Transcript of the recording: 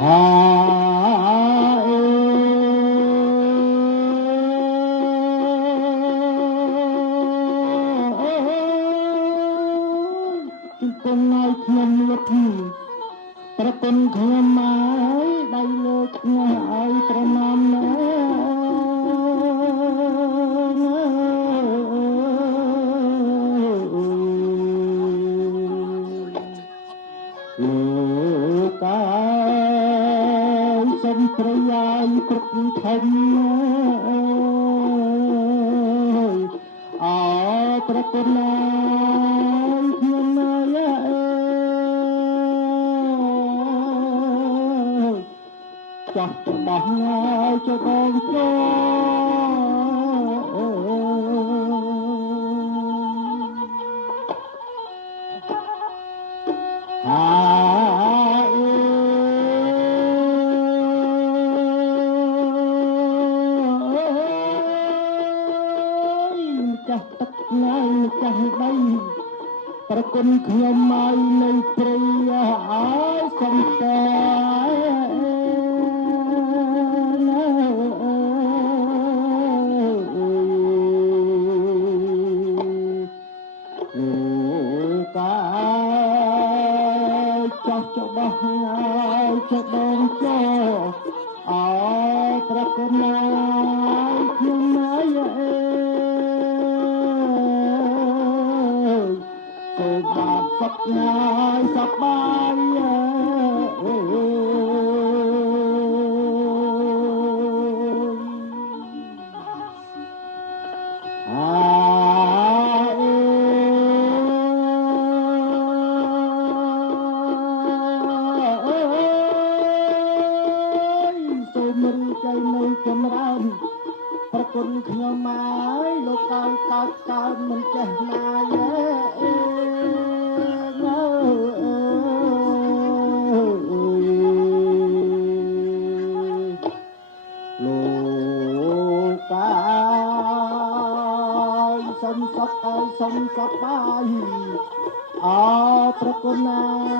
គុំឲ្យខ្ញុំលុបប្រពន្ធខ្ញុំមកដៃលើឈ្នះឲ្យប្រណាំណាលោកកាយសំប្រយាយគ្រប់ធំអើប្រពន្ធណាខ្ញុំចាស់ច្បាស់ហើយចបងចូលចាស់ទឹកថ្ងៃចាស់ដីប្រគុណខ្ញុំមកនៅព្រៃឲ្យសំតែកាចាស់ច្បាស់ហើយចបងចូលអើប្រគុណខ្ញុំមកសូមបានសុខណាយសប្បាយសូមរីកใจនៅចម្រើនប្រគុណខ្ញុំមកលោកកើតមិនចេះណាយលោកកាយសុំសុខហើយសុំសប្បាយអើប្រគុណណា